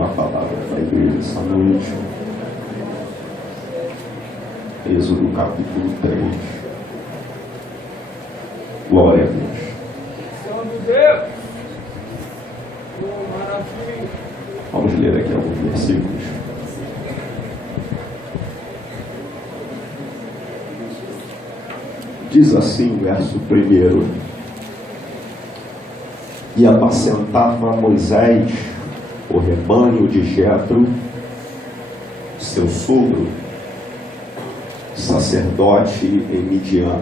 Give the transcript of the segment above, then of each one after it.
uma palavra para a igreja essa noite. Êxodo capítulo 3. Glória a Deus. Vamos ler aqui alguns versículos. Diz assim o verso 1: E apacentava Moisés o rebanho de Jetro, seu sogro, sacerdote em Midian.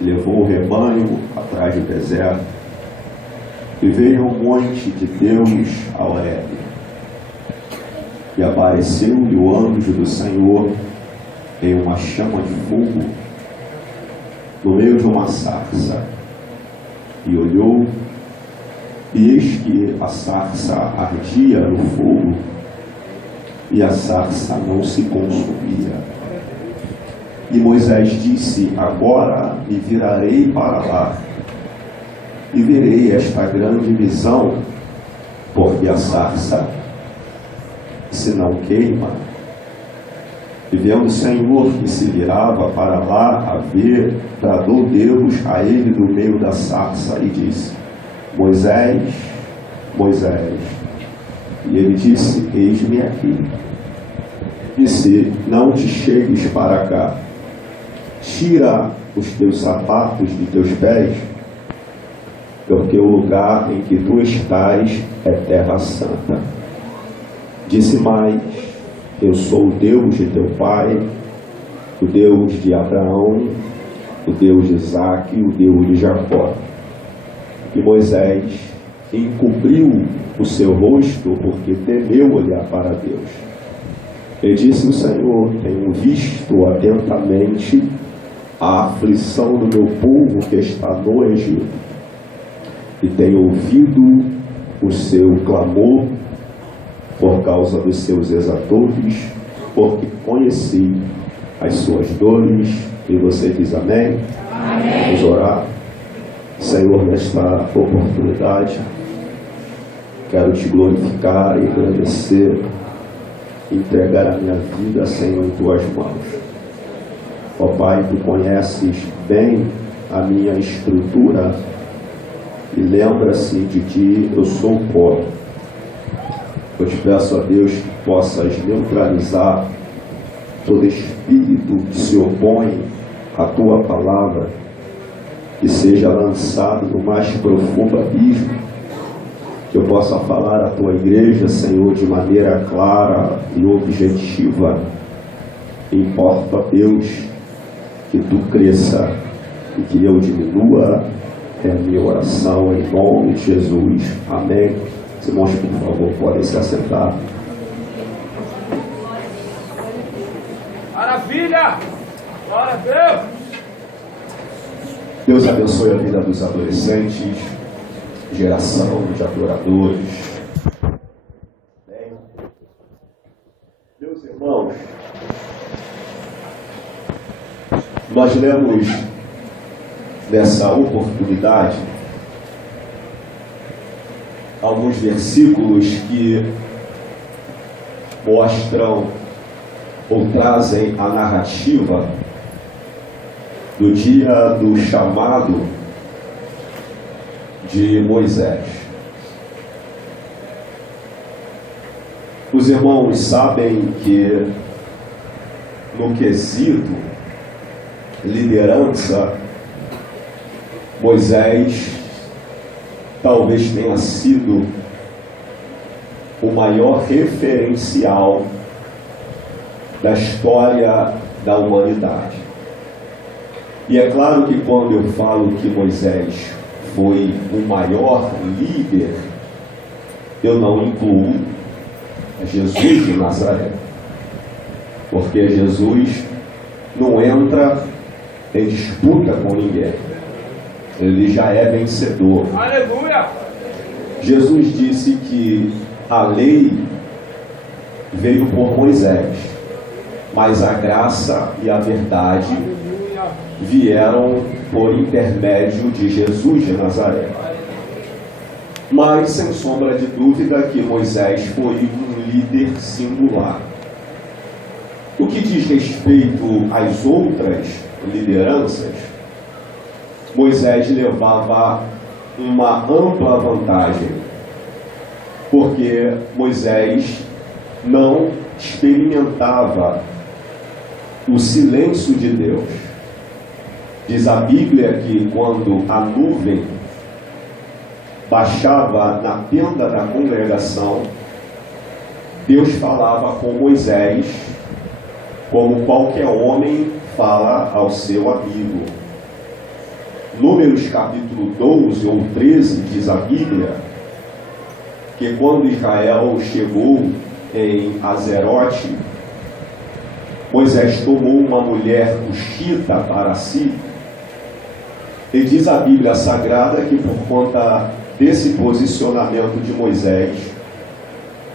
Levou o rebanho atrás do deserto e veio ao monte de Deus, a Horebe. E apareceu-lhe o anjo do Senhor em uma chama de fogo no meio de uma sarça. E olhou, e eis que a sarça ardia no fogo, e a sarça não se consumia. E Moisés disse: Agora me virarei para lá, e verei esta grande visão, porque a sarça se não queima. E vendo o Senhor que se virava para lá a ver, bradou Deus a ele do meio da sarça e disse: Moisés, Moisés. E ele disse: Eis-me aqui. Disse: Não te chegues para cá. Tira os teus sapatos de teus pés, porque o lugar em que tu estás é terra santa. Disse mais: Eu sou o Deus de teu pai, o Deus de Abraão, o Deus de Isaque, o Deus de Jacó. E Moisés encobriu o seu rosto, porque temeu olhar para Deus. E disse o Senhor: Tenho visto atentamente a aflição do meu povo que está no Egito, e tenho ouvido o seu clamor por causa dos seus exatores, porque conheci as suas dores. E você diz amém? Amém. Vamos orar. Senhor, nesta oportunidade, quero te glorificar e agradecer, entregar a minha vida, Senhor, em tuas mãos. Ó Pai, tu conheces bem a minha estrutura e lembra-se de que eu sou pó. Eu te peço a Deus que possas neutralizar todo espírito que se opõe à tua palavra, que seja lançado no mais profundo abismo, que eu possa falar à tua igreja, Senhor, de maneira clara e objetiva. Importa, Deus, que tu cresça e que eu diminua. É a minha oração em nome de Jesus. Amém. Os irmãos, por favor, podem se assentar. Maravilha! Glória a Deus! Deus abençoe a vida dos adolescentes, geração de adoradores. Bem, meus irmãos, nós lemos nessa oportunidade alguns versículos que mostram ou trazem a narrativa do dia do chamado de Moisés. Os irmãos sabem que no quesito liderança, Moisés talvez tenha sido o maior referencial da história da humanidade. E é claro que quando eu falo que Moisés foi o maior líder, eu não incluo Jesus de Nazaré, porque Jesus não entra em disputa com ninguém. Ele já é vencedor. Aleluia! Jesus disse que a lei veio por Moisés, mas a graça e a verdade vieram por intermédio de Jesus de Nazaré. Mas, sem sombra de dúvida, que Moisés foi um líder singular. O que diz respeito às outras lideranças, Moisés levava uma ampla vantagem, porque Moisés não experimentava o silêncio de Deus. Diz a Bíblia que quando a nuvem baixava na tenda da congregação, Deus falava com Moisés como qualquer homem fala ao seu amigo. Números capítulo 12 ou 13 diz a Bíblia que quando Israel chegou em Azerote, Moisés tomou uma mulher cuxita para si. E diz a Bíblia Sagrada que por conta desse posicionamento de Moisés,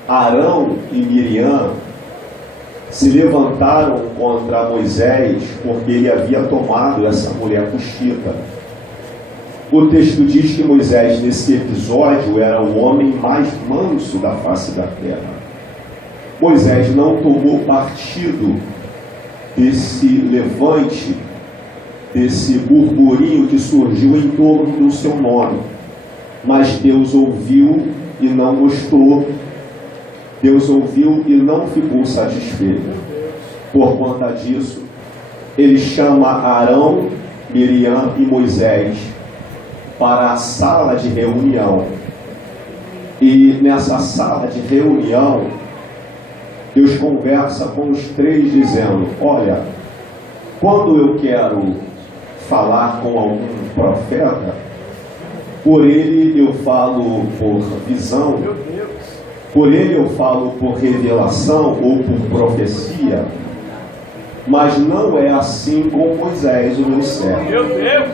Arão e Miriam se levantaram contra Moisés porque ele havia tomado essa mulher cuxita. O texto diz que Moisés, nesse episódio, era o homem mais manso da face da terra. Moisés não tomou partido desse levante, desse burburinho que surgiu em torno do seu nome. Mas Deus ouviu e não gostou. Deus ouviu e não ficou satisfeito. Por conta disso, ele chama Arão, Miriam e Moisés para a sala de reunião. E nessa sala de reunião, Deus conversa com os três dizendo: olha, quando eu quero falar com algum profeta, por ele eu falo por visão, por ele eu falo por revelação ou por profecia, mas não é assim com Moisés, o meu servo. Meu Deus!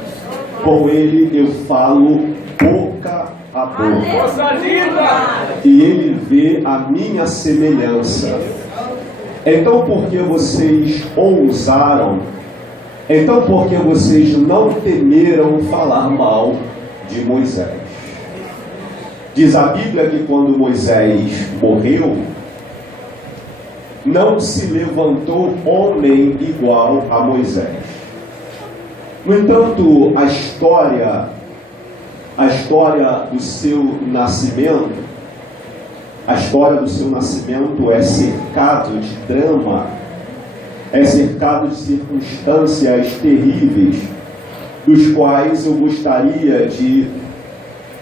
Com ele eu falo boca a boca. Coisa linda! E ele vê a minha semelhança. Então, porque vocês ousaram, então porque vocês não temeram falar mal de Moisés? Diz a Bíblia que quando Moisés morreu, não se levantou homem igual a Moisés. No entanto, a história do seu nascimento, é cercado de drama, é cercado de circunstâncias terríveis, dos quais eu gostaria de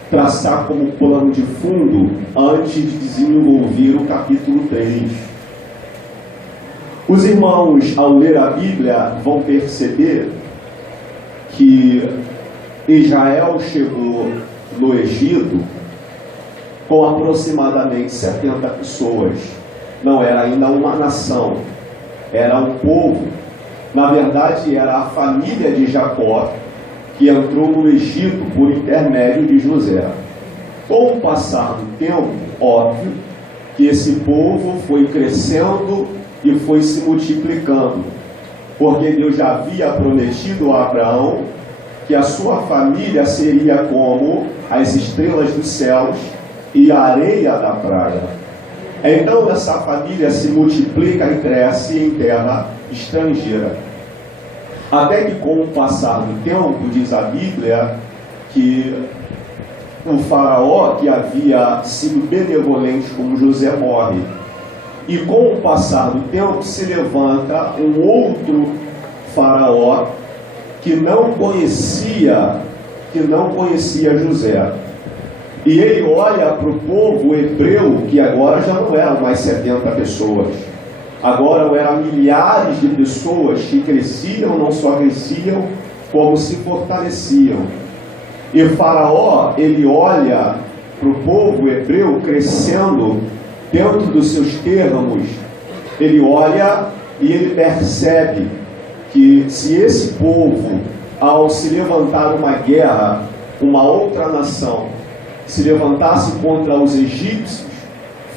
traçar como plano de fundo antes de desenvolver o capítulo 3. Os irmãos, ao ler a Bíblia, vão perceber que Israel chegou no Egito com aproximadamente 70 pessoas. Não era ainda uma nação, era um povo. Na verdade, era a família de Jacó que entrou no Egito por intermédio de José. Com o passar do tempo, óbvio que esse povo foi crescendo e foi se multiplicando, porque Deus já havia prometido a Abraão que a sua família seria como as estrelas dos céus e a areia da praia. Então essa família se multiplica e cresce em terra estrangeira. Até que com o passar do tempo, diz a Bíblia, que o faraó que havia sido benevolente com José morre. E com o passar do tempo se levanta um outro faraó que não conhecia José. E ele olha para o povo hebreu, que agora já não eram mais 70 pessoas. Agora eram milhares de pessoas que cresciam, não só cresciam, como se fortaleciam. E o faraó, ele olha para o povo hebreu crescendo dentro dos seus termos. Ele olha e ele percebe que se esse povo, ao se levantar uma guerra, uma outra nação, se levantasse contra os egípcios,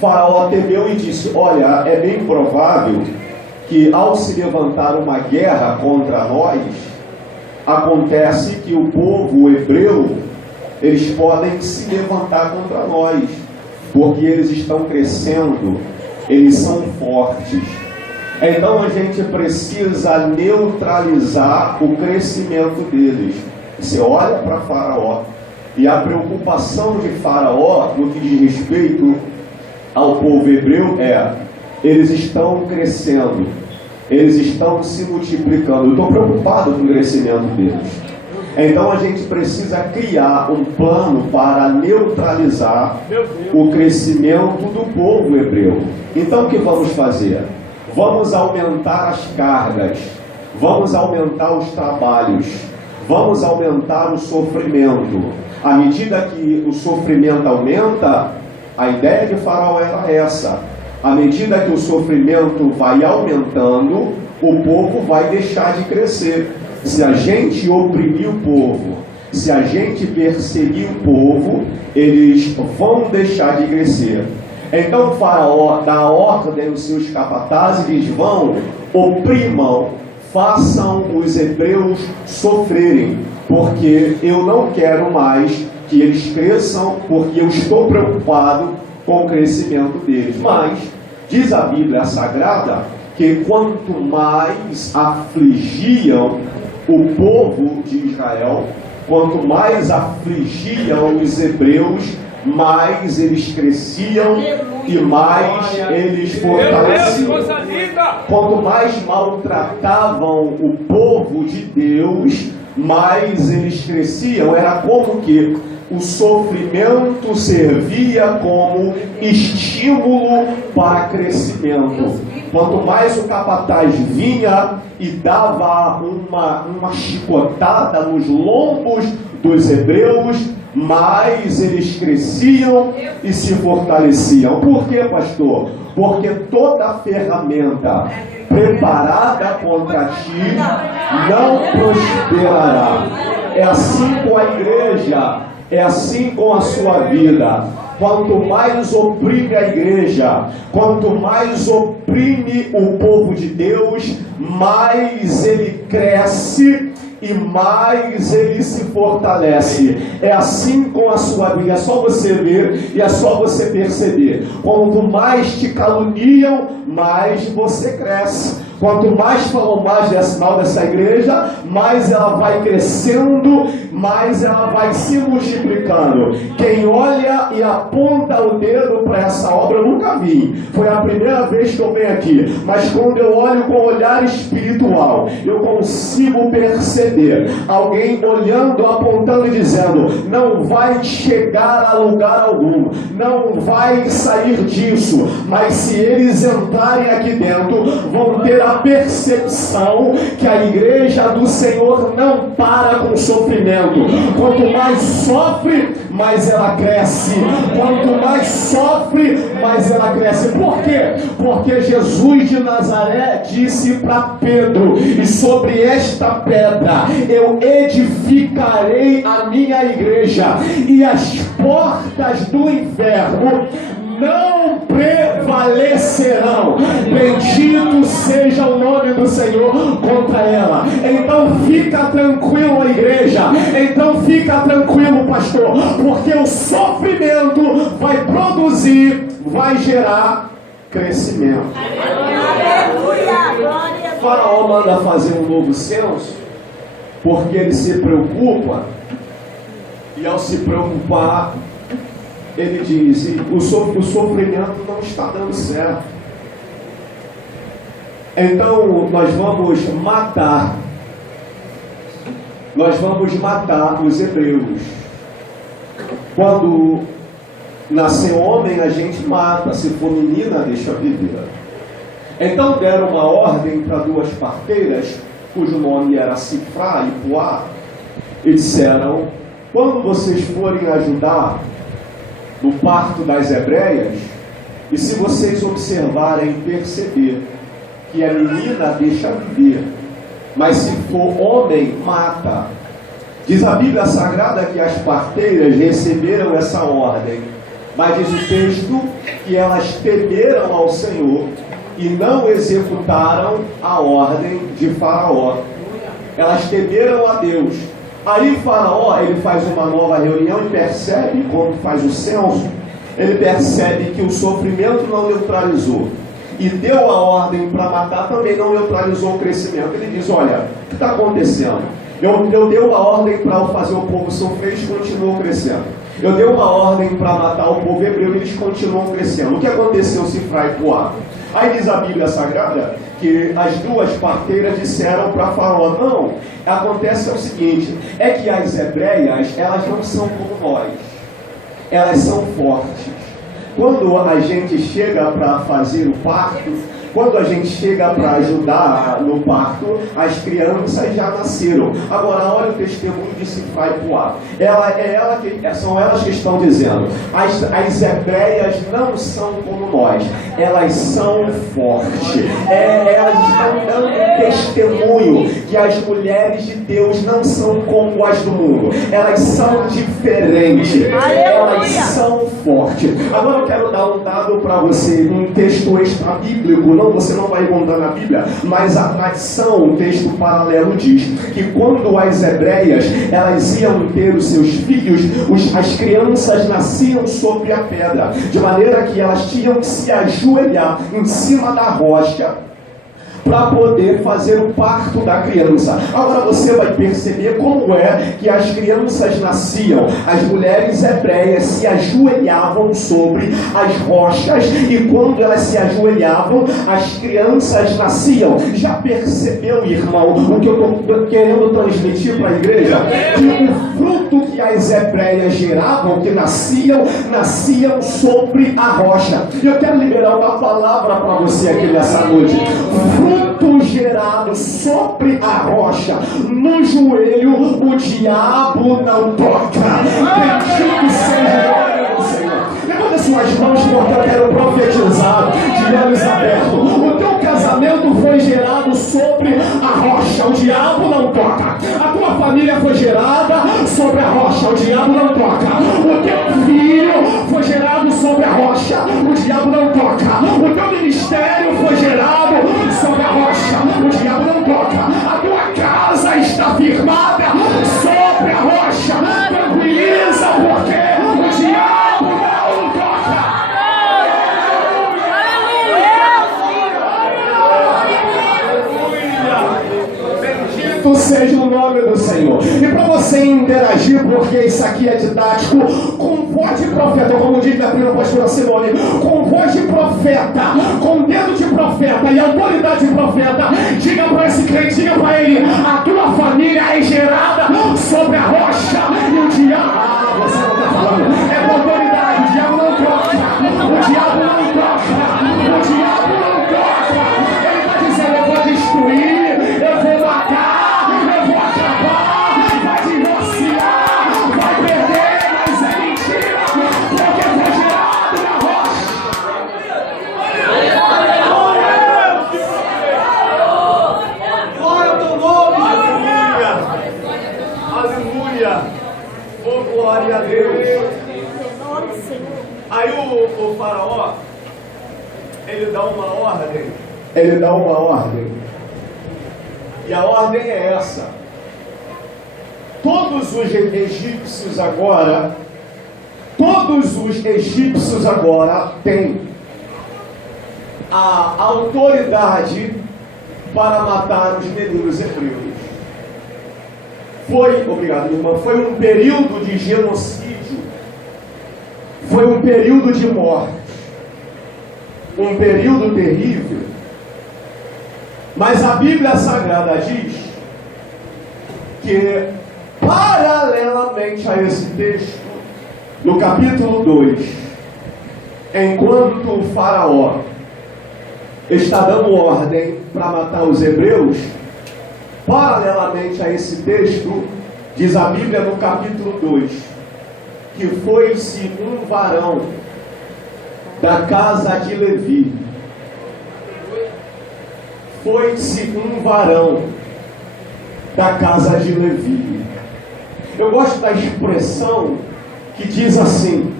Faraó temeu e disse: olha, é bem provável que ao se levantar uma guerra contra nós, acontece que o povo hebreu eles podem se levantar contra nós, porque eles estão crescendo, eles são fortes. Então a gente precisa neutralizar o crescimento deles. Você olha para Faraó, e a preocupação de Faraó no que diz respeito ao povo hebreu eles estão crescendo, eles estão se multiplicando. Eu estou preocupado com o crescimento deles. Então a gente precisa criar um plano para neutralizar o crescimento do povo hebreu. Então o que vamos fazer? Vamos aumentar as cargas, vamos aumentar os trabalhos, vamos aumentar o sofrimento. À medida que o sofrimento aumenta, a ideia de Faraó era essa: à medida que o sofrimento vai aumentando, o povo vai deixar de crescer. Se a gente oprimir o povo, se a gente perseguir o povo, eles vão deixar de crescer. Então Faraó dá ordem aos seus capatazes e diz: vão, oprimam, façam os hebreus sofrerem, porque eu não quero mais que eles cresçam, porque eu estou preocupado com o crescimento deles. Mas diz a Bíblia Sagrada que quanto mais afligiam o povo de Israel, quanto mais afligiam os hebreus, mais eles cresciam e mais eles fortaleciam. Quanto mais maltratavam o povo de Deus, mais eles cresciam. Era como que o sofrimento servia como estímulo para crescimento. Quanto mais o capataz vinha e dava uma chicotada nos lombos dos hebreus, mais eles cresciam e se fortaleciam. Por quê, pastor? Porque toda ferramenta preparada contra ti não prosperará. É assim com a igreja, é assim com a sua vida. Quanto mais oprime a igreja, quanto mais oprime o povo de Deus, mais ele cresce e mais ele se fortalece. É assim com a sua vida. É só você ver e é só você perceber. Quanto mais te caluniam, mais você cresce. Quanto mais falam mal dessa igreja, mais ela vai crescendo, mais ela vai se multiplicando. Quem olha e aponta o dedo para essa obra, eu nunca vi. Foi a primeira vez que eu venho aqui. Mas quando eu olho com olhar espiritual, eu consigo perceber alguém olhando, apontando e dizendo: não vai chegar a lugar algum, não vai sair disso. Mas se eles entrarem aqui dentro, vão ter a percepção que a igreja do Senhor não para com sofrimento. Quanto mais sofre, mais ela cresce. Quanto mais sofre, mais ela cresce. Por quê? Porque Jesus de Nazaré disse para Pedro: e sobre esta pedra eu edificarei a minha igreja, e as portas do inferno não prevalecerão. Bendito seja o nome do Senhor contra ela. Então fica tranquilo, igreja. Então fica tranquilo, pastor, porque o sofrimento vai produzir, vai gerar crescimento. Faraó manda fazer um novo censo, porque ele se preocupa, e ao se preocupar, ele diz: o sofrimento não está dando certo. Então nós vamos matar os hebreus. Quando nascer homem, a gente mata. Se for menina, deixa viver. Então deram uma ordem para duas parteiras, cujo nome era Sifrá e Puá, e disseram: quando vocês forem ajudar no parto das hebreias, e se vocês observarem e perceber que a menina deixa viver, mas se for homem, mata. Diz a Bíblia Sagrada que as parteiras receberam essa ordem, mas diz o texto que elas temeram ao Senhor e não executaram a ordem de Faraó. Elas temeram a Deus, Aí Faraó, ele faz uma nova reunião e percebe, quando faz o censo, ele percebe que o sofrimento não neutralizou. E deu a ordem para matar, também não neutralizou o crescimento. Ele diz, olha, o que está acontecendo? Eu dei uma ordem para fazer o povo sofrer, eles continuam crescendo. Eu dei uma ordem para matar o povo hebreu, eles continuam crescendo. O que aconteceu, Sifra e Puá? Aí diz a Bíblia Sagrada que as duas parteiras disseram para Faraó, não, acontece o seguinte, é que as hebreias, elas não são como nós, elas são fortes. Quando a gente chega para fazer o parto, quando a gente chega para ajudar no parto, as crianças já nasceram. Agora, olha o testemunho de Sifra e Puá. São elas que estão dizendo, as hebreias não são como nós, elas são fortes. Elas estão dando um testemunho que as mulheres de Deus não são como as do mundo. Elas são diferentes. Elas são fortes. Agora eu quero dar um dado para você, um texto extra-bíblico. Você não vai encontrar na Bíblia, mas a tradição, o texto paralelo diz que quando as hebreias, elas iam ter os seus filhos, as crianças nasciam sobre a pedra, de maneira que elas tinham que se ajoelhar em cima da rocha para poder fazer o parto da criança. Agora você vai perceber como é que as crianças nasciam. As mulheres hebreias se ajoelhavam sobre as rochas e quando elas se ajoelhavam, as crianças nasciam. Já percebeu, irmão, o que eu estou querendo transmitir para a igreja? Que o fruto que as hebreias geravam, que nasciam sobre a rocha. E eu quero liberar uma palavra para você aqui nessa noite. Fruto gerado sobre a rocha, no joelho, o diabo não toca. Bendito seja o nome do Senhor. Levanta suas mãos, porque eu quero profetizar de olhos abertos. O teu casamento foi gerado sobre a rocha, o diabo não toca. A tua família foi gerada sobre a rocha, o diabo não toca. O teu filho foi gerado sobre a rocha, o diabo não toca. O teu ministério foi gerado sobre a rocha, o diabo não toca. A tua casa está firmada sobre a rocha. Tranquiliza, porque o diabo não toca. Bendito seja o nome do Senhor. E para você interagir, porque isso aqui é didático, com voz de profeta, como diz a primeira pastora Simone, com voz de profeta, com dedo de profeta e autoridade de profeta, diga para esse crente, diga para ele, a tua família é gerada sobre a rocha e o diabo, você não está falando, é com autoridade, o diabo não toca, o diabo não toca, o diabo não toca, ele está dizendo, eu vou destruir, eu vou matar, eu vou acabar, vai divorciar, vai perder, mas é mentira, porque foi gerado na rocha. Glória ao teu nome, aleluia, oh glória a Deus. Aí o faraó, ele dá uma ordem, e a ordem é essa: todos os egípcios agora têm a autoridade para matar os meninos hebreus. Obrigado, irmã, foi um período de genocídio, foi um período de morte, um período terrível. Mas a Bíblia Sagrada diz que, paralelamente a esse texto, no capítulo 2, enquanto o faraó está dando ordem para matar os hebreus, paralelamente a esse texto, diz a Bíblia no capítulo 2, que foi-se um varão da casa de Levi. Foi-se um varão da casa de Levi. Eu gosto da expressão que diz assim: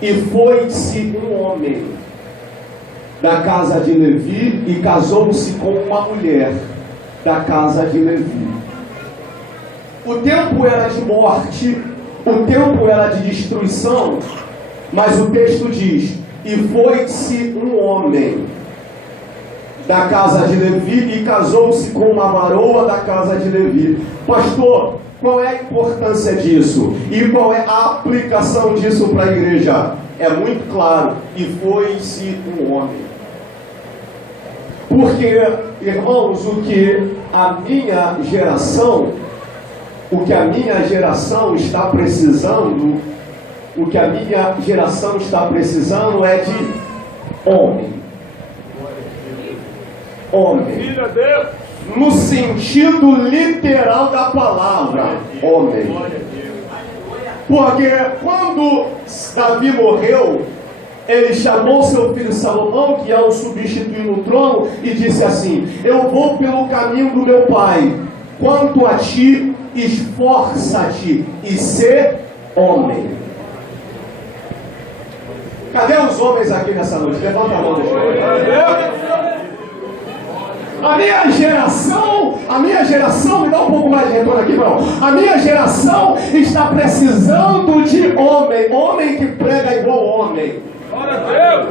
e foi-se um homem da casa de Levi e casou-se com uma mulher da casa de Levi. O tempo era de morte, o tempo era de destruição, mas o texto diz: e foi-se um homem da casa de Levi e casou-se com uma varoa da casa de Levi. Pastor, qual é a importância disso? E qual é a aplicação disso para a igreja? É muito claro: e foi-se um homem. Porque, irmãos, o que a minha geração está precisando, é de homem. Homem. No sentido literal da palavra, homem. Porque quando Davi morreu, ele chamou seu filho Salomão, que ia o substituir no trono, e disse assim: eu vou pelo caminho do meu pai. Quanto a ti, esforça-te e sê homem. Cadê os homens aqui nessa noite? Levanta a mão, deixa eu ver. A minha geração, me dá um pouco mais de retorno aqui, não. A minha geração está precisando de homem que prega igual homem. Glória a Deus!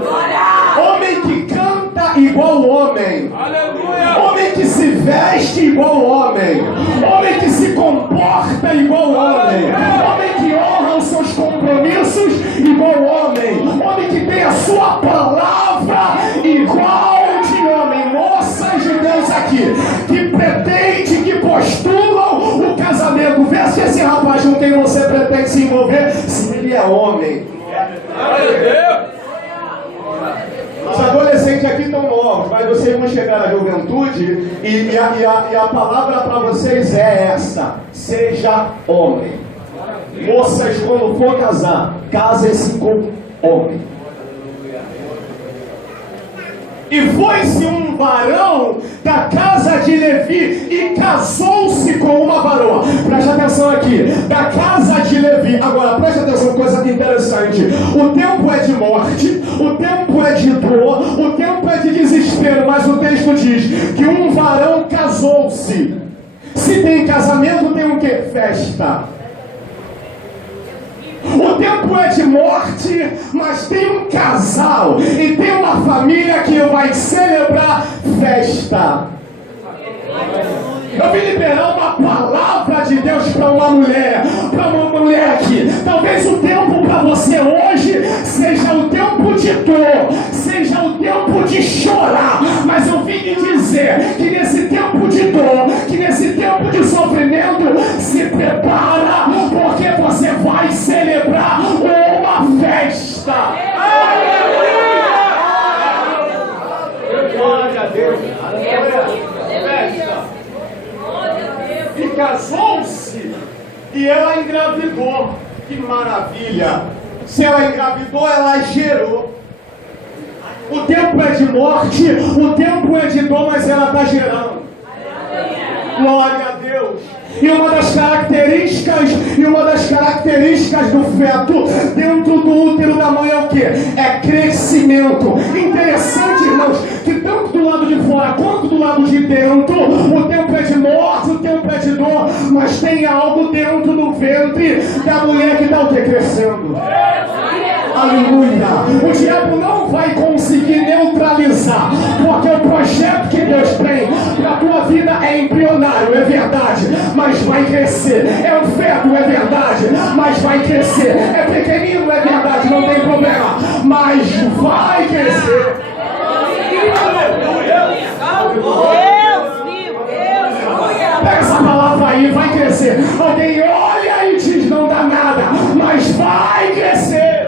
Homem que canta igual homem. Aleluia! Homem que se veste igual homem. Homem que se comporta igual homem. Homem que honra os seus compromissos igual homem. Homem que tem a sua palavra igual de homem. Moças de Deus aqui, que pretende, que postulam o casamento. Vê se esse rapaz com quem você pretende se envolver, se ele é homem. Glória a Deus! Os adolescentes aqui estão novos, mas vocês vão chegar na juventude e a palavra para vocês é essa: seja homem. Moças, quando for casar, casem-se com homem. E foi-se um varão da casa de Levi e casou-se com uma varoa. Preste atenção aqui, da casa de Levi. Agora, preste atenção, coisa interessante. O tempo é de morte, o tempo é de dor, o tempo é de desespero. Mas o texto diz que um varão casou-se. Se tem casamento, tem o quê? Festa. O tempo é de morte, mas tem um casal e tem uma família que vai celebrar festa. Eu vim liberar uma palavra de Deus para uma mulher aqui. Talvez o tempo para você hoje seja o tempo de dor, seja o tempo de chorar, mas eu vim lhe dizer que nesse tempo de dor, que nesse tempo de sofrimento, se prepara, porque você vai celebrar uma festa. Glória a Deus. E casou-se e ela engravidou. Que maravilha! Se ela engravidou, ela gerou. O tempo é de morte, o tempo é de dor, mas ela está gerando. Glória a Deus! E uma das características do feto dentro do útero da mãe é o que? É crescimento. Interessante, irmãos, que tanto do lado de fora quanto do lado de dentro, o tempo é de morte, o tempo é de dor, mas tem algo dentro do ventre da mulher que está o que? Crescendo. Aleluia! O diabo não vai conseguir neutralizar, porque o projeto que Deus tem para a tua vida é embrionário, é verdade, mas vai crescer. É um feto, é verdade, mas vai crescer. É pequenino, é verdade, não tem problema, mas vai crescer. Pega essa palavra aí, vai crescer. Alguém olha e diz: não dá nada, mas vai crescer.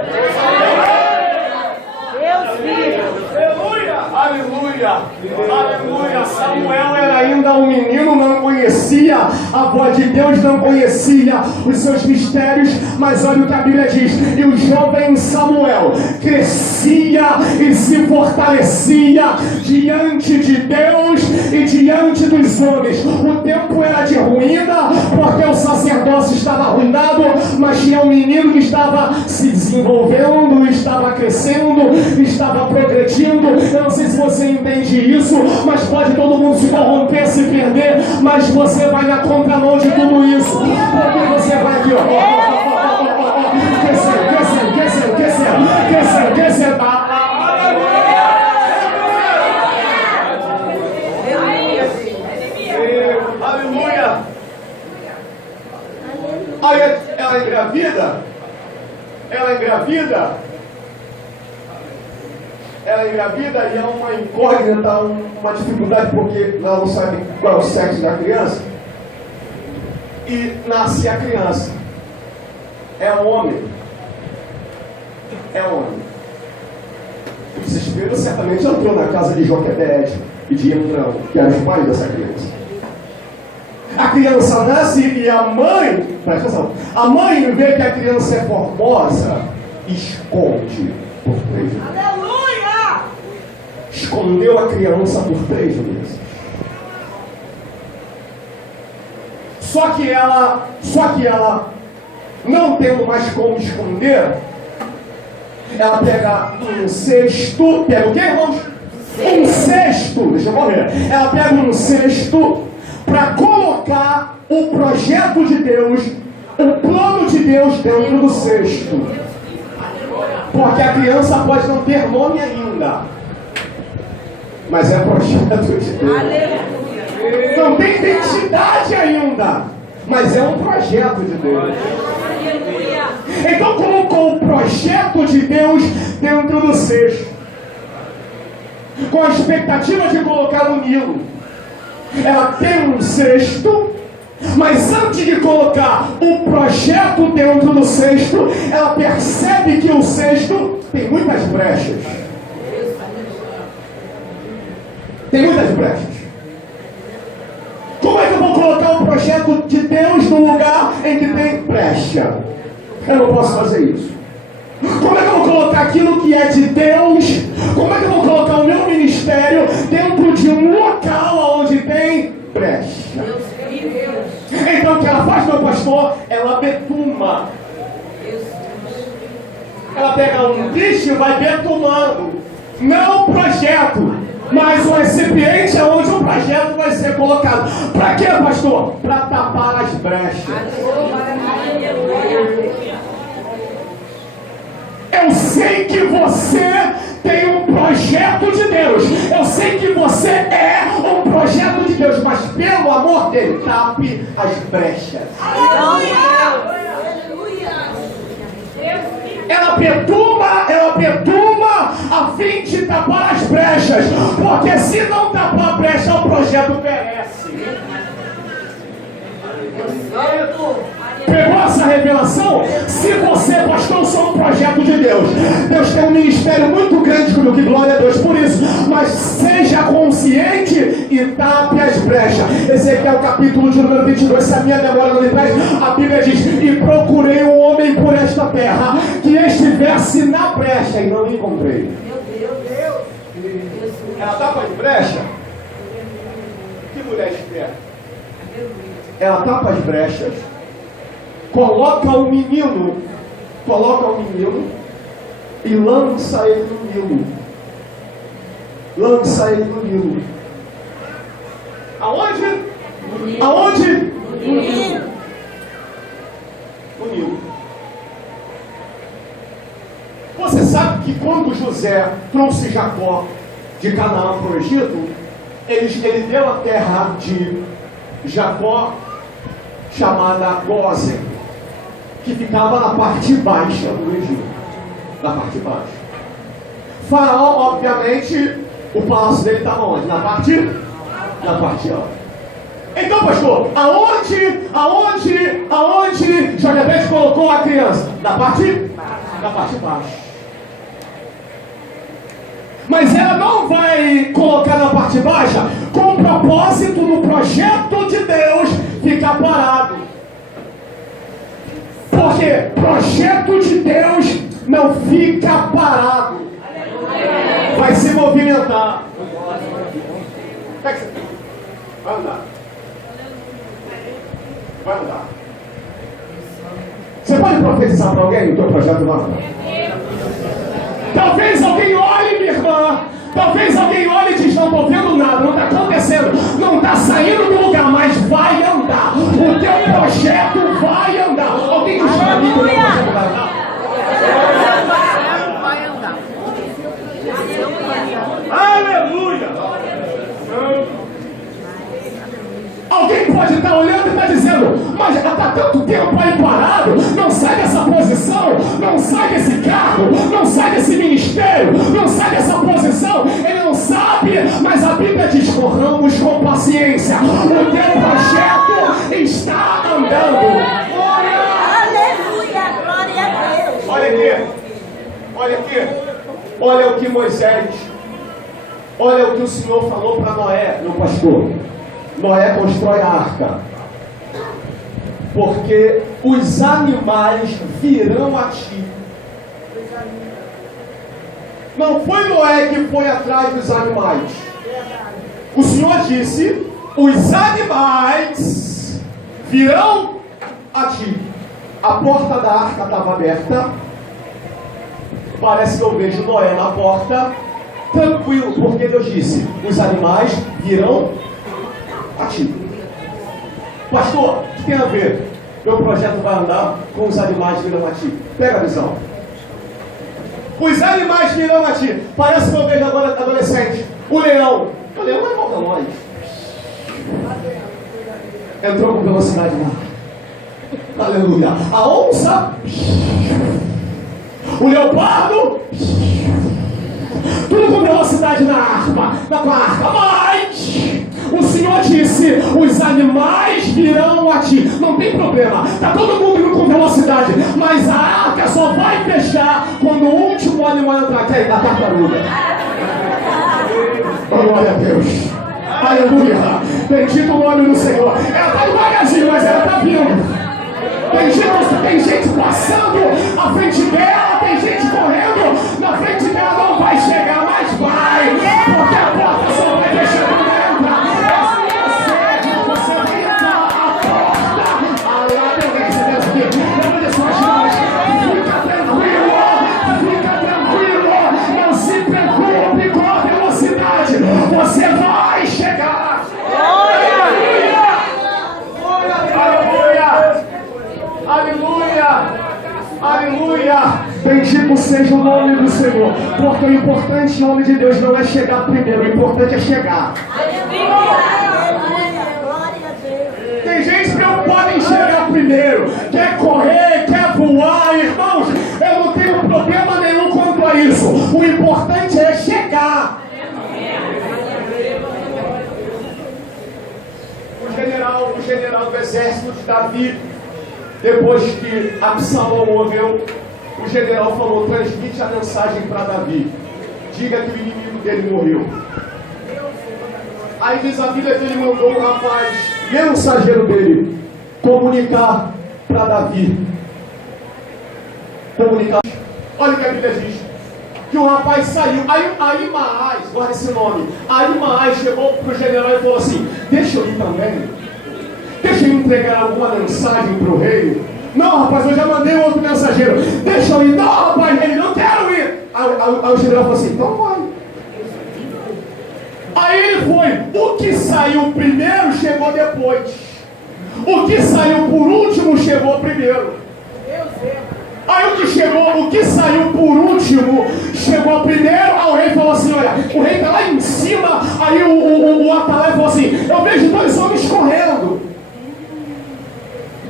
Aleluia, aleluia. Samuel era ainda um menino, não conhecia a voz de Deus, não conhecia os seus mistérios, mas olha o que a Bíblia diz: e o jovem Samuel crescia e se fortalecia diante de Deus e diante dos homens. O tempo era de ruína, porque o sacerdócio estava arruinado, mas tinha um menino que estava se desenvolvendo, estava crescendo, estava progredindo. Eu não sei se você entende entende isso, mas pode todo mundo se corromper, se perder, mas você vai na contramão de tudo isso, porque você vai aqui, Aleluia! Aí ela engravida, e é uma incógnita, uma dificuldade, porque ela não sabe qual é o sexo da criança. E nasce a criança. É homem. O desespero certamente entrou na casa de Joquebede e de Entrão, que eram os pais dessa criança. A criança nasce e a mãe, presta atenção, a mãe vê que a criança é formosa, esconde por 3 meses. Aleluia! Escondeu a criança por 3 meses. Só que ela, não tendo mais como esconder, ela pega um cesto, pega o que, irmãos? Um cesto, deixa eu morrer. Ela pega um cesto para colocar o projeto de Deus, o plano de Deus dentro do cesto. Porque a criança pode não ter nome ainda, mas é projeto de Deus. Não tem identidade ainda, mas é um projeto de Deus. Então colocou o projeto de Deus dentro do cesto, com a expectativa de colocar no Nilo. Ela tem um cesto, mas antes de colocar o projeto dentro do cesto, ela percebe que o cesto tem muitas brechas. Como é que eu vou colocar o projeto de Deus no lugar em que tem brecha? Eu não posso fazer isso. Como é que eu vou colocar aquilo que é de Deus? Como é que eu vou colocar o meu ministério dentro de um local onde tem brecha? Então o que ela faz, meu pastor? Ela betuma. Ela pega um bicho e vai betumando. Não o projeto, mas o recipiente é onde o projeto vai ser colocado. Para quê, pastor? Para tapar as brechas. Eu sei que você tem um projeto de Deus. Eu sei que você é um projeto de Deus, mas pelo amor dele, tape as brechas. Ela betuma a fim de tapar as brechas, porque se não tapar a brecha, o projeto perece. Pegou essa revelação? Se você, pastor, sou um projeto de Deus. Deus tem um ministério muito grande comigo, que glória a Deus por isso. Mas seja consciente e tape as brechas. Ezequiel capítulo de número 22, se a minha memória não me traz, a Bíblia diz: e procurei um homem por esta terra que estivesse na brecha e não encontrei. Meu Deus. Ela tapa as brechas? Que mulher esperta. Ela tapa as brechas, coloca o menino e lança ele no Nilo. Aonde? No Nilo. Você sabe que quando José trouxe Jacó de Canaã para o Egito, ele deu a terra de Jacó, chamada Gósen, que ficava na parte baixa do Egito. Na parte baixa. Faraó, obviamente, o palácio dele estava onde? Na parte alta. Então, pastor, aonde Joquebede colocou a criança? Na parte baixa. Mas ela não vai colocar na parte baixa com o propósito no projeto de Deus ficar parado. Porque projeto de Deus não fica parado. Vai se movimentar. Vai andar. Você pode profetizar para alguém o teu projeto não? Talvez alguém olhe, minha irmã, Talvez alguém olhe e diz, não estou vendo nada, não está acontecendo, não está saindo do lugar, mas vai andar. O teu projeto vai andar. Alguém diz para mim que o meu projeto vai andar? Vai andar. Aleluia! Alguém pode estar olhando e estar dizendo, mas já está tanto tempo aí parado, não sai dessa posição, não sai desse cargo, não sai desse ministério, não sai dessa posição. Ele não sabe, mas a Bíblia diz, corramos com paciência. O teu projeto está andando. Aleluia, glória a Deus. Olha aqui, olha aqui, olha o que Moisés, olha o que o Senhor falou para Noé, meu pastor. Noé constrói a arca, porque os animais virão a ti. Não foi Noé que foi atrás dos animais. O Senhor disse, os animais virão a ti. A porta da arca estava aberta. Parece que eu vejo Noé na porta, tranquilo, porque Deus disse, os animais virão a ti. Pastor, o que tem a ver? Meu projeto vai andar com os animais virão a ti. Pega a visão. Os animais virão a ti. Parece que eu vejo agora adolescente. O leão. O leão é igual a nós. Entrou com velocidade lá. Aleluia. A onça. O leopardo. Tudo com velocidade na arca. Mas o Senhor disse, os animais virão a ti. Não tem problema, está todo mundo indo com velocidade, mas a arca só vai fechar quando o último animal entrar, que é a tartaruga. Glória a Deus. Aleluia. Bendito o nome do Senhor. Ela está devagarzinho, mas ela está vindo. Tem gente passando à frente dela, tem gente correndo na frente dela, não vai chegar, mas vai, porque a porta só vai fechar quando ela entrar. Você vai entrar a porta. Aleluia, Deus aqui. Levante suas mãos. Fica tranquilo, não se preocupe com a velocidade. Você vai chegar. Aleluia! Aleluia! Bendito seja o nome do Senhor. Porque o importante em nome de Deus não é chegar primeiro, o importante é chegar. Tem gente preocupada em chegar primeiro, quer correr, quer voar, irmãos. Eu não tenho problema nenhum quanto a isso. O importante é chegar. O general do exército de Davi, depois que Absalão morreu, o general falou, transmite a mensagem para Davi, diga que o inimigo dele morreu. Aí diz a Bíblia que ele mandou o rapaz, mensageiro dele, comunicar para Davi. Comunicar. Olha o que a Bíblia diz, que o rapaz saiu, aí Maás, guarda esse nome, aí Maás chegou para o general e falou assim, deixa eu ir também. Deixa eu entregar alguma mensagem para o rei. Não, rapaz, eu já mandei outro mensageiro. Deixa eu ir. Não, rapaz, ele não quero ir. Aí o general falou assim, então vai. Aí ele foi. O que saiu primeiro chegou depois. O que saiu por último chegou primeiro. Aí o que saiu por último chegou primeiro. Aí o rei falou assim, olha, o rei está lá em cima. Aí o atalai falou assim, eu vejo dois homens correndo.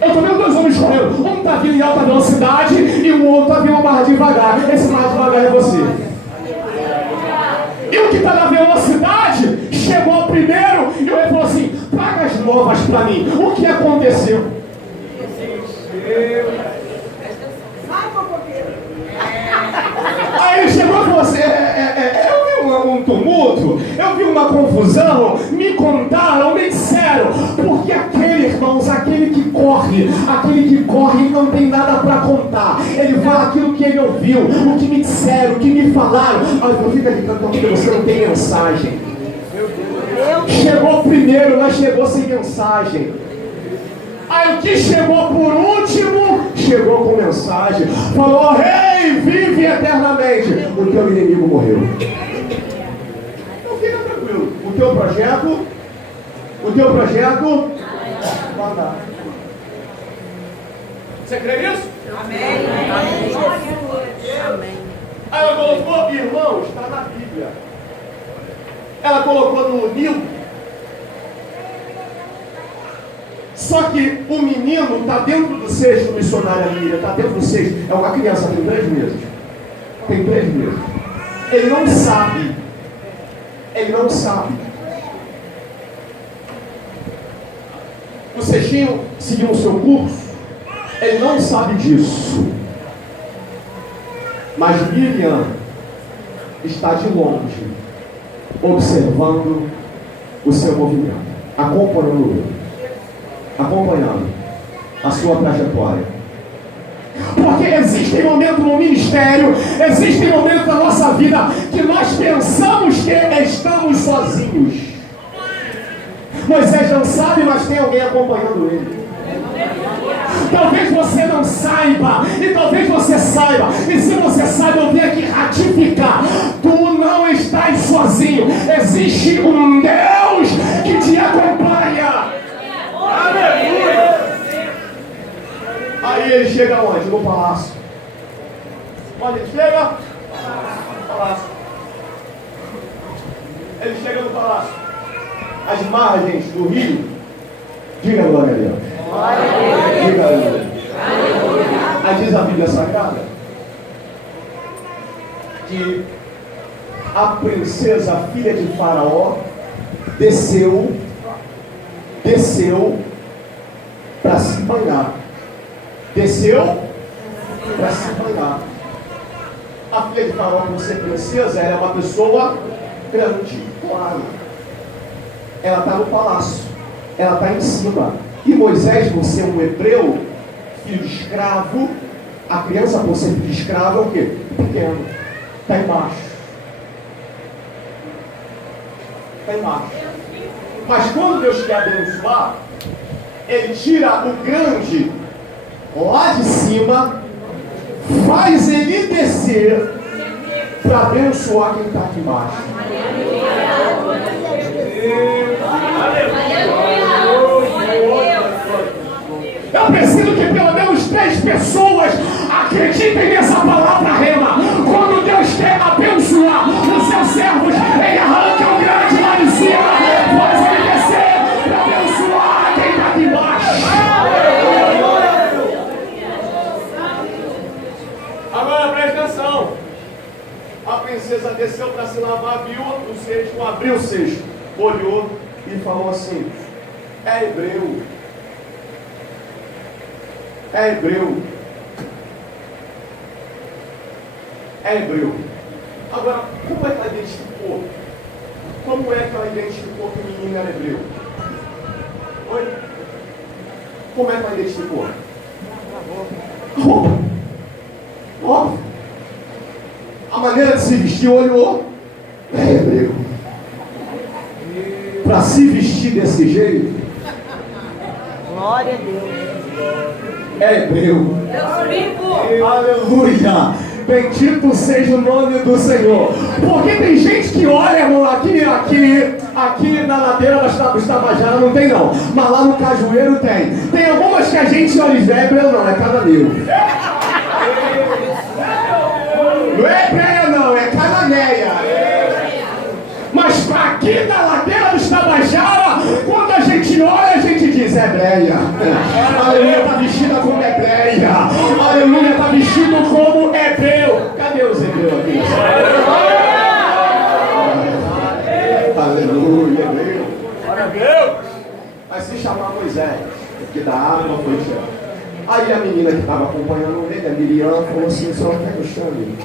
Eu estou vendo dois homens correndo. Um está vindo em alta velocidade e o outro está vindo mais devagar. Esse mais devagar é você. E o que está na velocidade chegou primeiro e o rei falou assim, traga as novas para mim. O que aconteceu? Aí ele chegou e falou assim, eu vi um tumulto, eu vi uma confusão, me contaram, me disseram, porque aquele que corre não tem nada para contar, ele fala aquilo que ele ouviu, o que me disseram, o que me falaram. Olha, eu fico aqui cantando porque você não tem mensagem. Chegou primeiro, mas chegou sem mensagem. Aí o que chegou por último, chegou com mensagem. Falou, rei, vive eternamente. O teu inimigo morreu. projeto, o teu projeto vai andar. Você crê nisso? Amém. Aí ela colocou, irmãos, está na Bíblia. Ela colocou no Nilo. Só que o menino está dentro do cesto, missionária Miriam, está dentro do cesto. É uma criança, tem 3 meses. Tem 3 meses. Ele não sabe. Ele não sabe. O cestinho seguiu o seu curso. Ele não sabe disso. Mas Miriam está de longe, observando o seu movimento, acompanhando a sua trajetória. Porque existem momentos no ministério, existem momentos na nossa vida que nós pensamos que estamos sozinhos. Moisés não sabe, mas tem alguém acompanhando ele. Talvez você não saiba, e talvez você saiba, e se você sabe, eu vim aqui ratificar: tu não estás sozinho, existe um Deus que te acompanha. Aleluia! Aí ele chega onde? No palácio. Onde ele chega? No palácio. Ele chega no palácio. As margens do rio. Diga glória a Deus. Diga aleluia. Aí diz a Bíblia Sagrada que a princesa, filha de Faraó, desceu para se banhar. Desceu para se banhar. A filha de Faraó, por ser princesa, ela é uma pessoa grande, claro. Ela está no palácio, ela está em cima. E Moisés, por ser um hebreu, filho de escravo, a criança, por ser filho de escravo, é o quê? Pequeno. Está embaixo. Está embaixo. Mas quando Deus quer abençoar, Ele tira o grande lá de cima, faz ele descer para abençoar quem está aqui embaixo. Eu preciso que pelo menos 3 pessoas acreditem nessa palavra rema. Quando Deus quer abençoar os seus servos, Ele arranca o grande lá de cima, faz ele descer para abençoar quem está aqui embaixo. Agora presta atenção. A princesa desceu para se lavar, viu o cesto, abriu o cesto, olhou e falou assim: é hebreu. É hebreu. É hebreu. Agora, como é que ela identificou? Como é que ela identificou que o menino era hebreu? Oi? Como é que ela identificou? Roupa. Óbvio. A maneira de se vestir, olhou. É hebreu. Para se vestir desse jeito, Glória a Deus. é hebreu. Deus vivo. Aleluia. Bendito seja o nome do Senhor. Porque tem gente que olha, irmão, aqui na ladeira dos Tabajara não tem não, mas lá no Cajueiro tem. Tem algumas que a gente olha e diz: é hebreu não, é cananeu. Não é hebreia não, é cananeia. Mas aqui na ladeira dos Tabajara, quando a gente olha, a gente diz: é hebreia. Aleluia, está vestida como hebreia. Aleluia, está vestido como hebreu. Cadê os hebreus aqui? Aleluia, hebreu. Vai se chamar Moisés, porque da água foi tirado. Aí a menina que estava acompanhando ele, a Miriam, falou assim: a senhora quer que eu chame?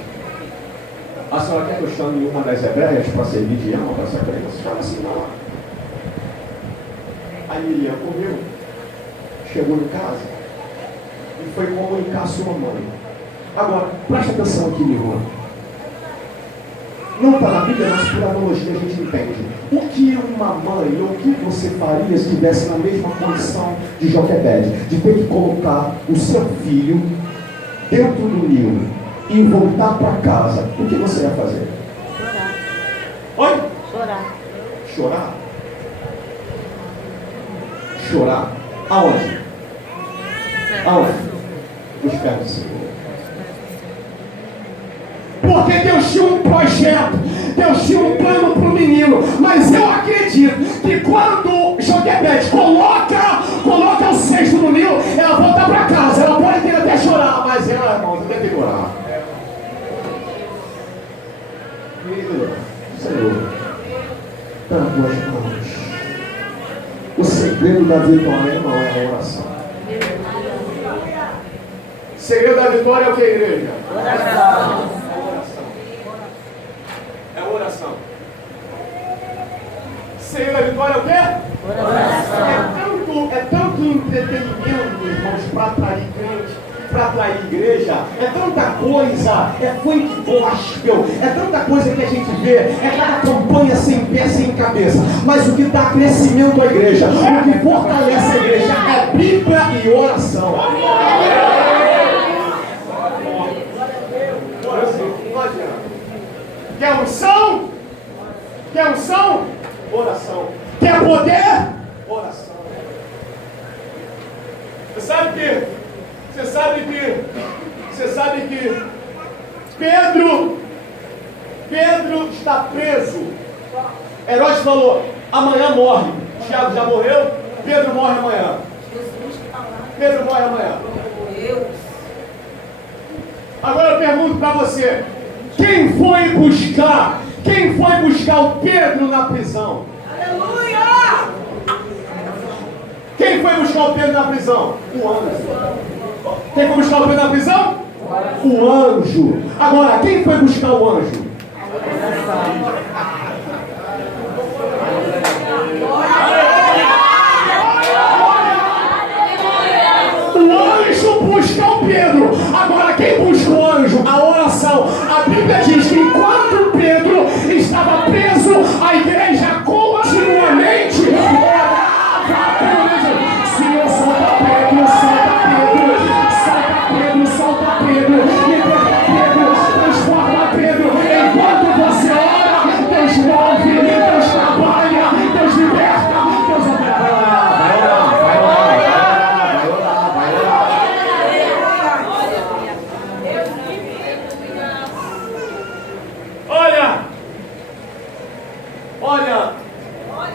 A senhora quer que eu chame uma das hebreias para servir de alma, para ser crente? Chama assim, não. Aí Miriam correu, chegou em casa e foi comunicar a sua mãe. Agora, presta atenção aqui, meu irmão. Não está na Bíblia, mas por analogia a gente entende. O que uma mãe, ou o que você faria se estivesse na mesma condição de Joquebede, de ter que colocar o seu filho dentro do ninho e voltar para casa? O que você ia fazer? Chorar. Oi? Chorar. Chorar? chorar. Aonde? Aonde? Nos pés do Senhor. Porque Deus tinha um projeto, Deus tinha um plano para o menino. Mas eu acredito que quando Joquebede coloca o cesto no Nilo, ela volta para casa. Ela pode ter até chorar, mas ela, irmãos, tem que orar. Senhor, nas tuas mãos. O segredo da vitória não é a oração. O segredo da vitória é o que, igreja? Oração. É oração. O segredo da vitória é o quê? Oração. É tanto entretenimento, irmãos, para atrair crente, para atrair igreja. É tanta coisa, é funk gospel, é tanta coisa que a gente vê, é cada campanha sem pé, sem cabeça. Mas o que dá crescimento à igreja, o que fortalece a igreja é Bíblia e oração. Quer unção? Quer unção? Oração. Quer poder? Oração. Você sabe que Pedro está preso. Herodes falou, amanhã morre. Tiago já morreu, Pedro morre amanhã. Pedro morre amanhã. Agora eu pergunto para você, quem foi buscar o Pedro na prisão? Aleluia! Quem foi buscar o Pedro na prisão? O anjo. Quem foi buscar o Pedro na prisão? O anjo. Agora, quem foi buscar o anjo? O anjo busca o Pedro. Agora, quem busca o anjo? A oração. A Bíblia diz que enquanto Pedro estava preso, a igreja continuamente orava por ele. Senhor, solta Pedro, solta Pedro, liberta Pedro, transforma Pedro. Enquanto você ora, Deus move, Deus trabalha, Deus liberta, Deus opera. Vai orar. Olha,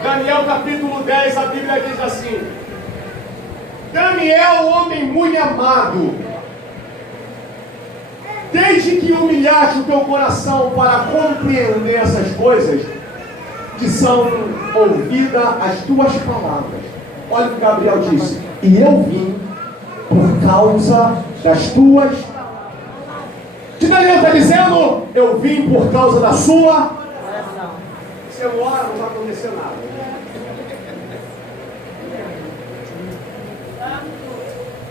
Daniel capítulo 10, a Bíblia diz assim: Daniel, homem muito amado, desde que humilhaste o teu coração para compreender essas coisas, que são ouvidas as tuas palavras. Olha o que Gabriel disse: e eu vim por causa das tuas. Que Daniel está dizendo? Eu vim por causa da sua. Você ora, não vai acontecer nada.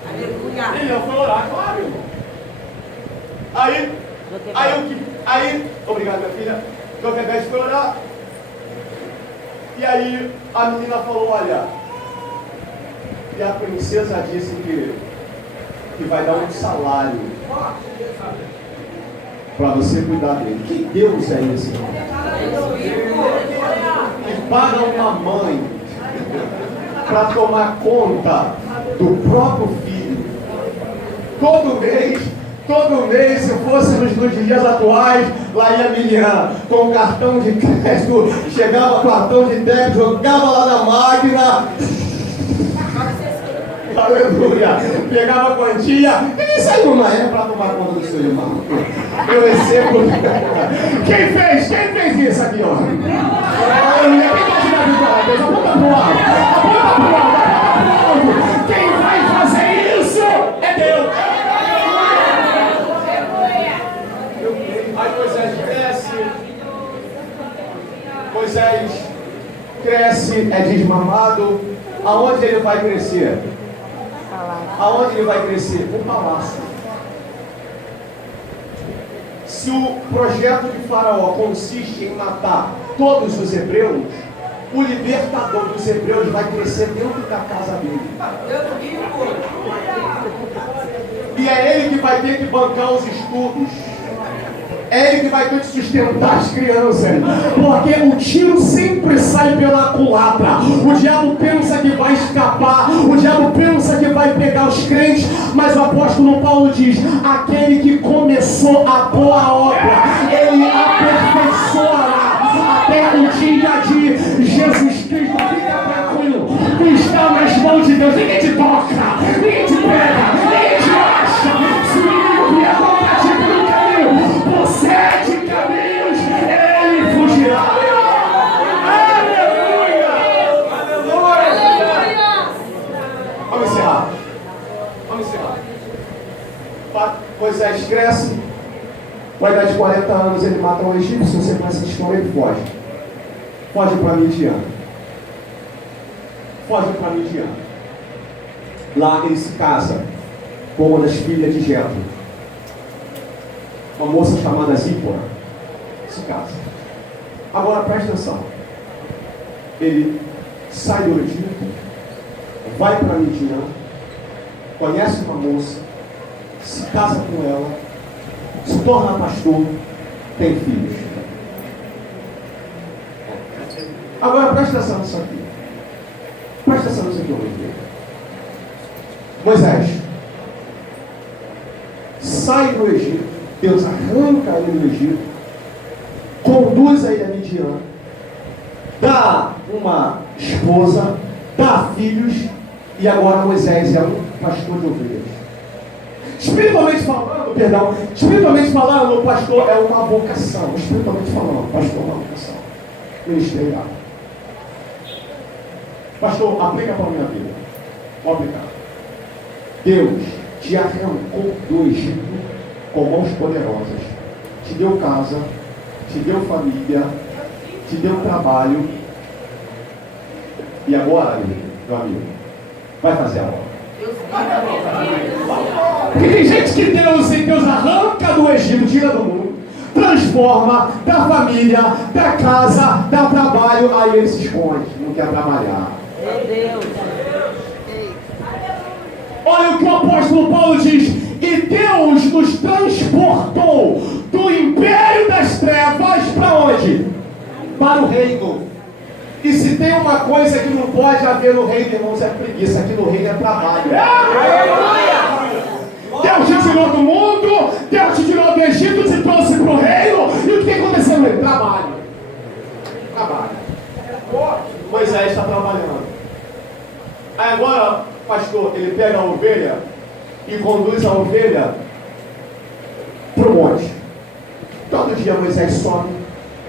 Aleluia. Ele foi orar, claro, irmão. Aí, obrigado, minha filha. Joquebede foi orar. E aí a menina falou, olha, e a princesa disse que vai dar um salário para você cuidar dele. Que Deus é esse, irmão? Que paga uma mãe para tomar conta do próprio filho. Todo mês, se fosse nos dias atuais, lá ia Miriam com cartão de crédito, chegava com cartão de débito, jogava lá na máquina. Aleluia! Pegava a quantia. E isso aí não é para tomar conta do seu irmão. Eu recebo. Quem fez isso aqui, ó? Aleluia! Quem pode dar vitória? Aponta pro alto. Quem vai fazer isso é Deus. Aí Moisés cresce, é desmamado. Aonde ele vai crescer? Aonde ele vai crescer? No palácio. Se o projeto de Faraó consiste em matar todos os hebreus, o libertador dos hebreus vai crescer dentro da casa dele. E é ele que vai ter que bancar os estudos. É Ele que vai ter que sustentar as crianças. Porque o tiro sempre sai pela culatra. O diabo pensa que vai escapar. O diabo pensa que vai pegar os crentes. Mas o apóstolo Paulo diz: aquele que começou a boa obra, ele aperfeiçoará até o dia de Jesus Cristo. Fica tranquilo. Tu está nas mãos de Deus. Ninguém te toca. Ninguém te pega. Ninguém te acha. Se o inimigo vier contra ti pelo caminho, por 7 caminhos, ele fugirá. Aleluia! Aleluia! Vamos encerrar. Vamos encerrar. Moisés cresce. Com a idade de 40 anos, ele mata um egípcio. Você conhece essa história, ele foge. Foge para Midian. Foge para Midian. Lá ele se casa com uma das filhas de Jetro, uma moça chamada Zípora. Se casa. Agora presta atenção. Ele sai do Egito, vai para Midian, conhece uma moça, se casa com ela, se torna pastor, tem filhos. Agora presta atenção nisso aqui. Presta atenção nisso aqui, meu Deus. Moisés sai do Egito, Deus arranca ele do Egito, conduz ele a Midian, dá uma esposa, dá filhos, e agora Moisés é um pastor de ovelhas. Espiritualmente falando, o pastor é uma vocação. Espiritualmente falando, o pastor é uma vocação ministerial. Pastor, aplica para a minha vida. Vou aplicar. Deus te arrancou do Egito com mãos poderosas. Te deu casa, te deu família, te deu trabalho. E agora, meu amigo, vai fazer a obra. Porque tem gente que Deus arranca do Egito, tira do mundo, transforma, dá família, dá casa, dá trabalho, aí ele se esconde, não quer trabalhar. Meu Deus. Olha o que o apóstolo Paulo diz: e Deus nos transportou do império das trevas para onde? Para o reino. E se tem uma coisa que não pode haver no reino, irmãos, é preguiça. Aqui no reino é trabalho. Deus te tirou do mundo, Deus te tirou do Egito, te trouxe para o reino. E o que aconteceu no reino? Trabalho. Moisés está trabalhando. Aí agora, pastor, ele pega a ovelha e conduz a ovelha para o monte. Todo dia Moisés sobe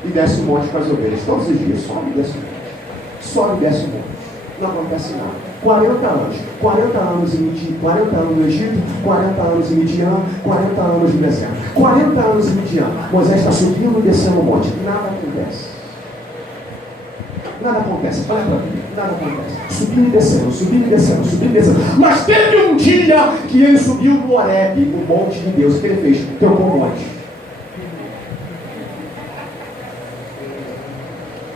e desce o monte com as ovelhas. Todos os dias sobe e desce o monte. Sobe e desce o monte. Não acontece nada. 40 anos. 40 anos em Midian, 40 anos no Egito, 40 anos em Midian, 40 anos no deserto. 40 anos em Midian. Moisés está subindo e descendo o monte. Nada acontece. Nada acontece. Olha para mim. Nada acontece. Subindo e descendo, subindo e descendo, subindo e descendo. Mas teve um dia que ele subiu no Horebe, no monte de Deus. O que ele fez? Trocou o monte.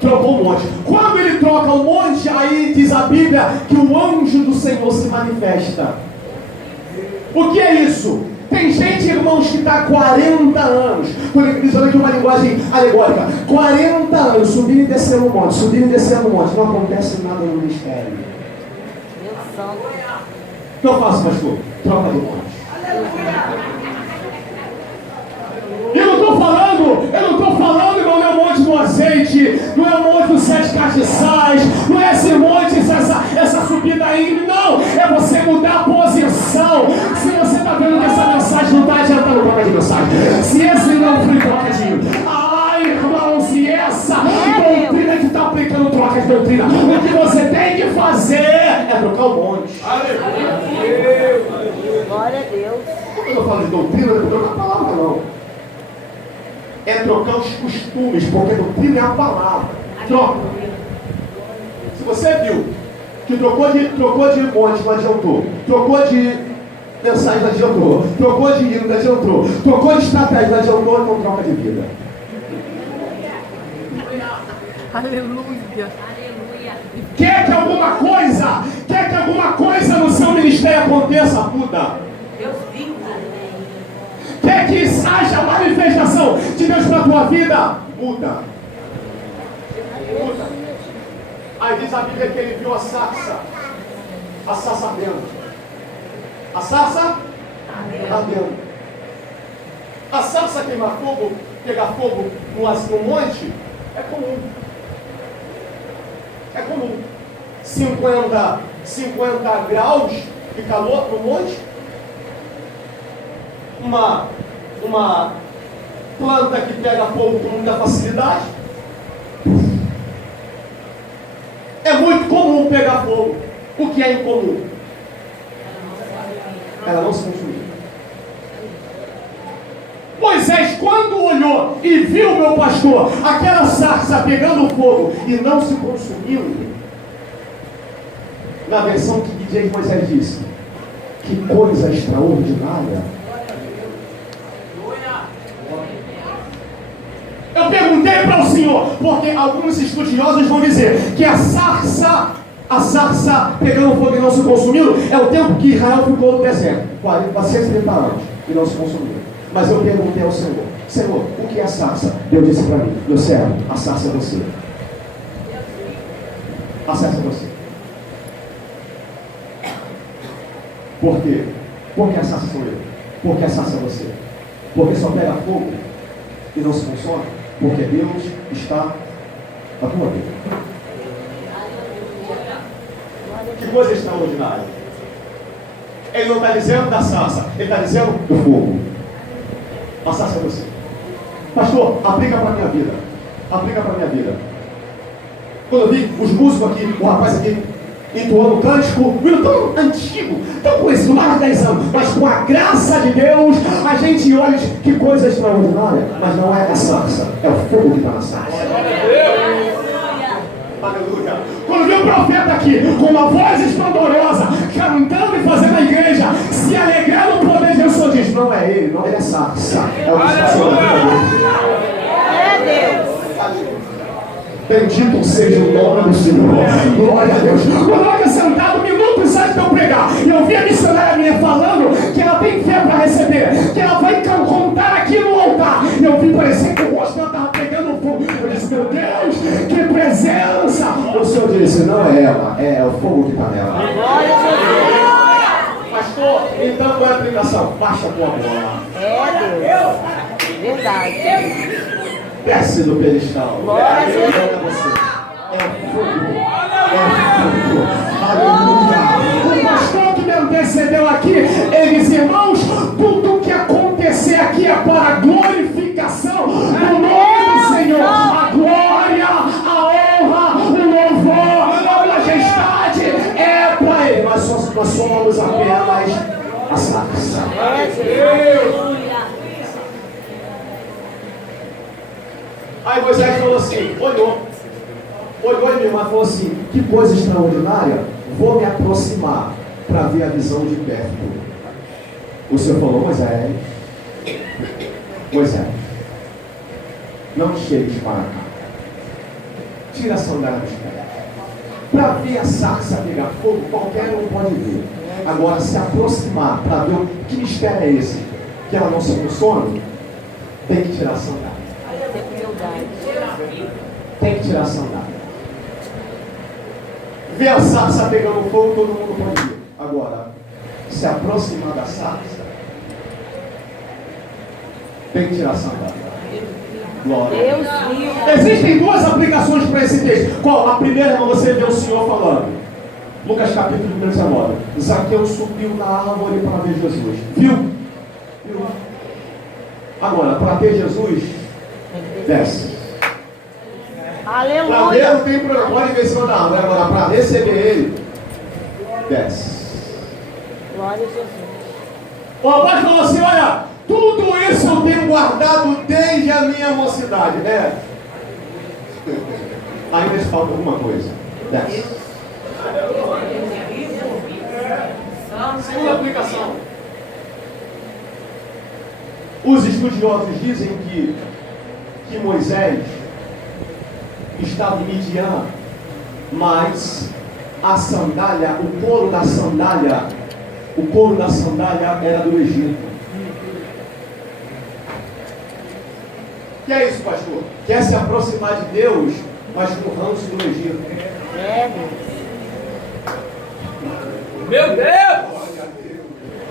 Trocou o monte. Quando ele troca o monte, aí diz a Bíblia que o anjo do Senhor se manifesta. O que é isso? Tem gente, irmãos, que está há 40 anos, utilizando aqui uma linguagem alegórica, 40 anos subindo e descendo o monte, subindo e descendo o monte, não acontece nada no ministério. Meu santo. O que eu faço, pastor? Troca do monte. Eu não estou falando, irmão, não é o monte do azeite, não é o monte dos 7 castiçais, não é esse monte, essa subida íngreme, não, é você mudar a posição. Se você está vendo que essa mensagem não está adiantando, troca de mensagem. Se esse não foi, troca de. Ai, irmão, se essa doutrina que está aplicando, troca de doutrina. O que você tem que fazer é trocar o monte. Glória a Deus. Quando eu falo de doutrina, não é trocar a palavra, não. É trocar os costumes, porque a doutrina é a palavra. Troca. Se você viu que trocou de monte, não adiantou. Trocou de mensagem, não adiantou. Trocou de hino, não adiantou. Trocou de estratégia, não adiantou, então troca de vida. Aleluia. Quer que alguma coisa no seu ministério aconteça? Muda. Deus vivo. Quer que haja manifestação na tua vida, muda. Muda. Aí diz a Bíblia que ele viu a sarça ardendo. A sarça ardendo. A sarça queimar fogo, pegar fogo no monte, é comum. É comum. 50 graus de calor no monte. Uma planta que pega fogo com muita facilidade. É muito comum pegar fogo. O que é incomum? Ela não se consumiu. Moisés, quando olhou e viu, meu pastor, aquela sarça pegando fogo e não se consumiu, na versão que DJ Moisés disse, que coisa extraordinária. Eu perguntei para o Senhor, porque alguns estudiosos vão dizer que a sarça pegando fogo e não se consumiu, é o tempo que Israel ficou no deserto, 430 anos, e não se consumiu. Mas eu perguntei ao Senhor, Senhor, o que é a sarça? Deus disse para mim, meu servo, a sarça é você. A sarça é você. Por quê? Porque a sarça sou eu. Porque a sarça é você. Porque só pega fogo e não se consome. Porque Deus está na tua vida. Que coisa extraordinária. Ele não está dizendo da sarça, ele está dizendo do fogo. A sarça é você. Pastor, aplica para a minha vida. Aplica para a minha vida. Quando eu vi os músicos aqui, o rapaz aqui, entoando um cântico, tão antigo, tão conhecido, mais de 10 anos, mas com a graça de Deus, a gente olha e diz, que coisa extraordinária, mas não é a sarça, é o fogo que está na sarça. Aleluia. Quando vi o profeta aqui, com uma voz esplendorosa, cantando e fazendo a igreja, se alegrando no poder de Deus, o Senhor diz, não é ele, não, ele é sarça, é o que está sobre a vida dele. É Deus. Bendito seja o nome do Senhor. Glória a Deus. Quando eu estava sentado minutos antes de eu pregar, e eu vi a missionária minha falando que ela tem fé para receber, que ela vai contar aqui no altar. E eu vi parecer que o rosto dela estava pegando fogo. Eu disse, meu Deus, que presença. O Senhor disse, não é ela, é o fogo que está nela. Glória a Deus. Pastor, então qual é a aplicação? Baixa a tua bola. É Deus. Verdade. Desce do pedestal. Glória a Deus. É fogo. É fogo. Aleluia. O pastor que me antecedeu aqui, ele disse, irmãos, tudo que acontecer aqui é para a glorificação do nome do Senhor. A glória, a honra, o louvor, a majestade é para Ele. Nós somos apenas a sarça. Aí Moisés falou assim, olhou em mim, mas falou assim, que coisa extraordinária, vou me aproximar para ver a visão de perto. O Senhor falou, Moisés, não chegues para cá, tira a sandália dos pés. Para ver a sarça pegar fogo, qualquer um pode ver. Agora, se aproximar para ver que mistério é esse, que ela não se consome, tem que tirar a sandália. Tem que tirar a sandália. Ver a sarça pegando fogo, todo mundo pode ver. Agora, se aproximar da sarça, tem que tirar a sandália. Glória. Deus livre. Existem duas aplicações para esse texto. Qual? A primeira é você ver o Senhor falando. Lucas capítulo 19. Zaqueu subiu na árvore para ver Jesus. Viu? Agora, para ter Jesus, desce. Para ver Aleluia. não tem problema, pode ver em cima da árvore. Agora, para receber Ele, desce. Glória a Jesus. O rapaz falou assim, olha, tudo isso eu tenho guardado desde a minha mocidade. Ainda falta alguma coisa. Desce. Segunda aplicação. Os estudiosos dizem que Moisés estava em Midian, mas a sandália, o couro da sandália era do Egito. Que é isso, pastor? Quer se aproximar de Deus, mas com o ranço do Egito. É, Deus. Meu Deus!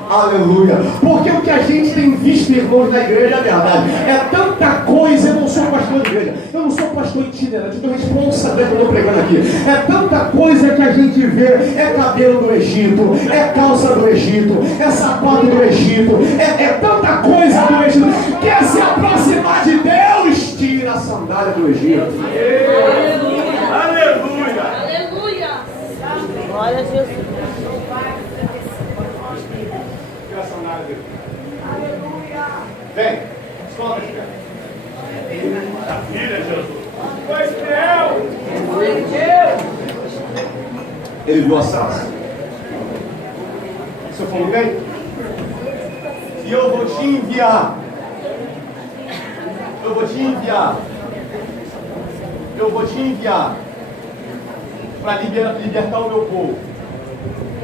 Aleluia. Porque o que a gente tem visto, irmãos, na igreja é verdade. É tanta coisa. Eu não sou pastor de igreja. Eu não sou pastor itinerante. Eu estou responsável que eu estou pregando aqui. É tanta coisa que a gente vê. É cabelo do Egito. É calça do Egito. É sapato do Egito. É tanta coisa do Egito. Quer se aproximar de Deus? Tira a sandália do Egito. Aleluia! Aleluia! Glória a Jesus. Vem, solta. Filha, Jesus! Foi fiel! Ele viu a sarça. O Senhor falou, vem. E eu vou te enviar. Eu vou te enviar. Eu vou te enviar para libertar o meu povo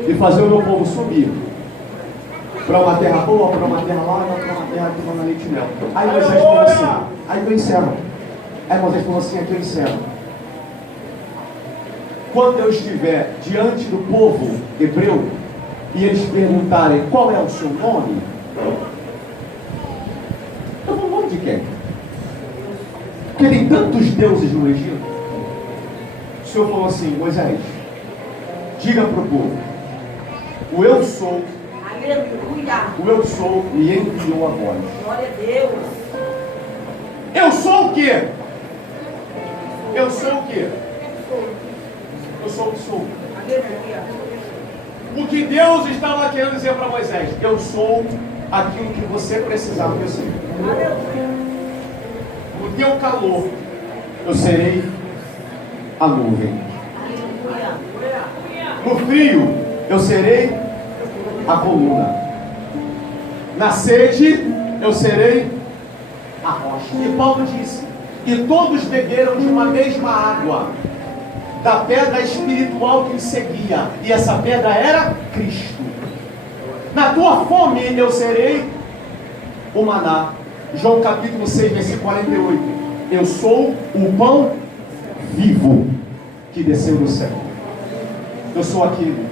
e fazer o meu povo subir para uma terra boa, para uma terra larga, para uma terra que manda leite e mel. Aí Moisés falou assim, aí eu encerro. Aí Moisés falou assim, aqui eu encerro. Quando eu estiver diante do povo hebreu e eles perguntarem qual é o seu nome, eu vou nome de quem? Porque tem tantos deuses no Egito. O Senhor falou assim, Moisés, diga para o povo, o eu sou, Aleluia! o eu sou me enviou a vós. Glória a Deus! Eu sou o quê? Eu sou o quê? Eu sou o que sou. Aleluia! O que Deus estava querendo dizer para Moisés, eu sou aquilo que você precisava que eu seja. Aleluia! No teu calor, eu serei a nuvem. No frio, eu serei a coluna. Na sede, eu serei a rocha. E Paulo disse, e todos beberam de uma mesma água, da pedra espiritual que lhe seguia, e essa pedra era Cristo. Na tua fome, eu serei o maná. João capítulo 6, versículo 48. Eu sou o pão vivo que desceu do céu. Eu sou aquele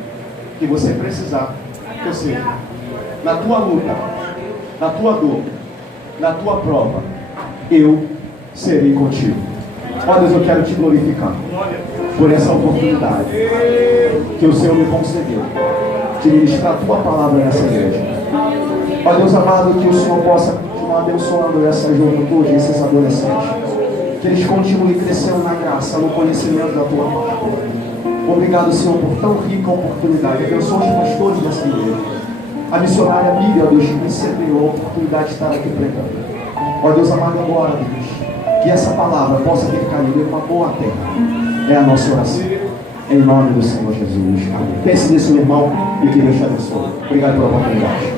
que você precisar que eu seja. Na tua luta, na tua dor, na tua prova, eu serei contigo. Ó Deus, eu quero te glorificar por essa oportunidade que o Senhor me concedeu de ministrar a tua palavra nessa igreja. Ó Deus amado, que o Senhor possa continuar abençoando essa juventude, esses adolescentes, que eles continuem crescendo na graça, no conhecimento da tua palavra. Obrigado, Senhor, por tão rica oportunidade. Abençoa os pastores dessa igreja. A missionária Miriam, Deus, me cedeu a oportunidade de estar aqui pregando. Ó Deus amado, agora, Deus, que essa palavra possa ter caído em uma boa terra. É a nossa oração. Em nome do Senhor Jesus. Amém. Pense nisso, meu irmão, e que Deus te abençoe. Obrigado pela oportunidade.